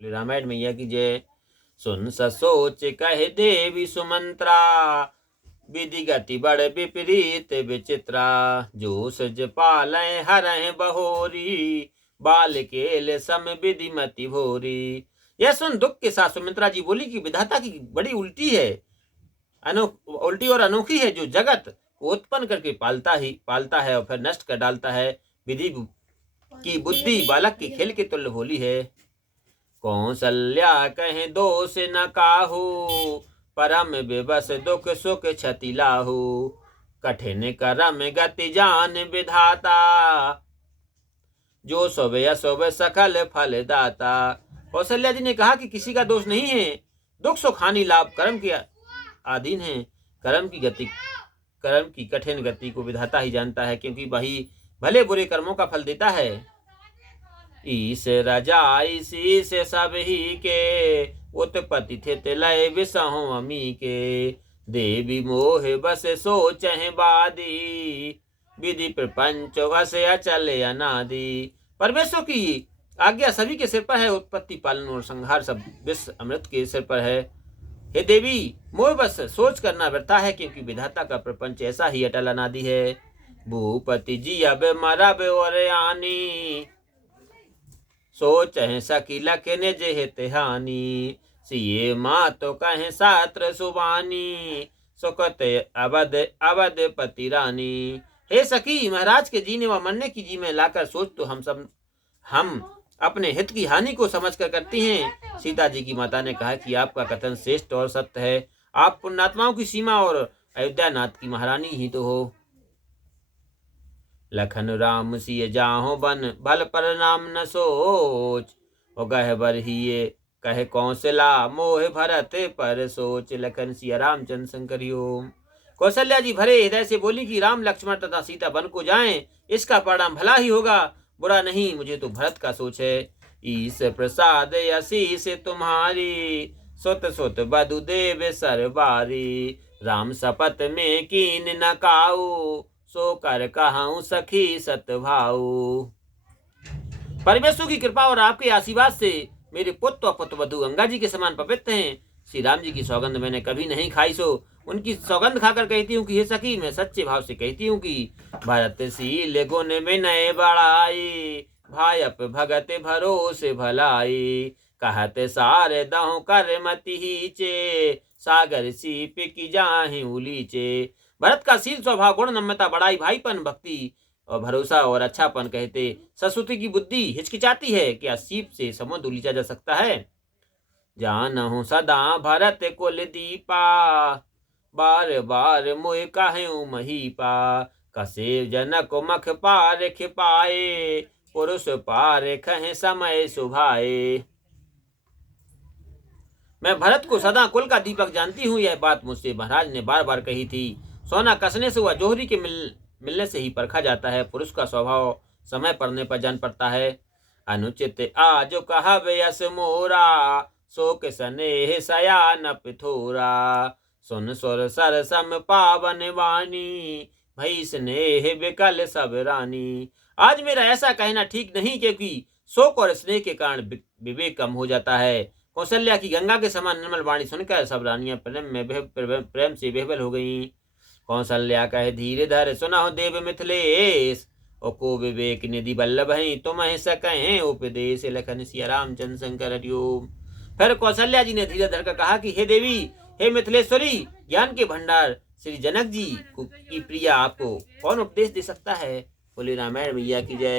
बोले रामायण मैया की जय। सुन सोच कहे देवी सुमंत्रा, विधि गति बड़ विपरीत विचित्रा। जो सज पालय हरह बहोरी, बाल केल सम विधि मति भोरी। यह सुन दुख के साथ सुमित्रा जी बोली कि विधाता की बड़ी उल्टी है, उल्टी और अनोखी है, जो जगत को उत्पन्न करके पालता है और फिर नष्ट कर डालता है। विधि की बुद्धि बालक के खेल के तुल्य भोली है। कौशल्या कहे दोष न काहू, परम विवश दुख सुख क्षति लाहू। कठिन करम गति जान विधाता, जो शुभ अशुभ सकल फल दाता। कौशल्या जी ने कहा कि किसी का दोष नहीं है, दुख सुख हानि लाभ कर्म के अधीन है। कर्म की कठिन गति को विधाता ही जानता है, क्योंकि वही भले बुरे कर्मों का फल देता है। ईस रजाई शीस सब ही के, उत्पत्ति थित लय विसहु अमी के। देवी मोह बस सोचहि बादी, विधि प्रपंच वस अचल अनादि। परमेश्वर की आज्ञा सभी के सिर पर है, उत्पत्ति पालन और संहार सब विश्व अमृत के सिर पर है। हे देवी, मोह बस सोच करना व्यर्था है, क्योंकि विधाता का प्रपंच ऐसा ही अटल अनादि है। भूपति जी अब मरब और आनी, सोच है सकी लखन जेहित हानि। सिये माँ तो कहे सात्र सुबानी, सुकत अवध पति रानी। हे सखी, महाराज के जीने व मरने की जी में लाकर सोच तो हम अपने हित की हानि को समझकर करती हैं। सीता जी की माता ने कहा कि आपका कथन श्रेष्ठ और सत्य है। आप पुण्यात्माओं की सीमा और अयोध्या नाथ की महारानी ही तो हो। लखन राम सिय जाहो बन, भल पर नाम न सोच। और गह बर हिये कहे कौशला, मोह भरत पर सोच। लखन सिया रामचंद्र शंकर ओम। कौशल्या जी भरे हृदय से बोली कि राम लक्ष्मण तथा सीता वन को जाएं, इसका परिणाम भला ही होगा, बुरा नहीं। मुझे तो भरत का सोच है। ईस प्रसाद आशीष तुम्हारी, सुत सुत बधु देव सरबारी। राम शपथ में कीन न काऊ, सो कर कहाऊं सखी सतभाऊ। परमेश्वर की कृपा और आपके आशीर्वाद से मेरे पुत्र और पुत्रवधू गंगा जी के समान पवित्र हैं। श्री राम जी की सौगंध मैंने कभी नहीं खाई, सो उनकी सौगंध खाकर कहती हूँ कि हे सखी, मैं सच्चे भाव से कहती हूँ कि भरत शील गुण में नए बढ़ाई, भायप भगत भरोसे भलाई। कहते सारे दहो कर मति हीचे, सागर सीप की जाहि उलीचे। भरत का शील स्वभाव गुण नम्रता बड़ाई भाईपन भक्ति और भरोसा और अच्छापन कहते सरस्वती की बुद्धि हिचकिचाती है, क्या सीप से समुद्र उलीचा जा सकता है। जानहु सदा भरत कुल दीपा, बार बार मोह कहूँ महीपा। कसे जनक मख पार खिपाए, पुरुष पार खहे समय सुभाए। मैं भरत को सदा कुल का दीपक जानती हूँ, यह बात मुझसे महाराज ने बार बार कही थी। सोना कसने से वह जोहरी के मिलने से ही परखा जाता है। पुरुष का स्वभाव समय पड़ने पर जान पड़ता है। अनुचित आज कहा यस मोरा, शोक स्नेह सयान पिथोरा। सुन सुर सर सम पावन वाणी, भई स्नेह विकल सब रानी। आज मेरा ऐसा कहना ठीक नहीं, क्योंकि शोक और स्नेह के कारण विवेक कम हो जाता है। कौशल्या की गंगा के समान निर्मल वाणी सुनकर सब रानियां प्रेम से बेहबल हो गईं। कौशल्या कहे धीरे धर सुनहु देव मिथिलेश, और को विवेक निधि बल्लभ हैं तुम सकें उपदेश। लखन सिया रामचंद्र शंकर हरिओम। फिर कौशल्या जी ने धीरे धर कर कहा कि हे देवी, हे मिथिलेश्वरी, ज्ञान के भंडार श्री जनक जी की प्रिया आपको कौन उपदेश दे सकता है। बोले रामायण मैया की जय।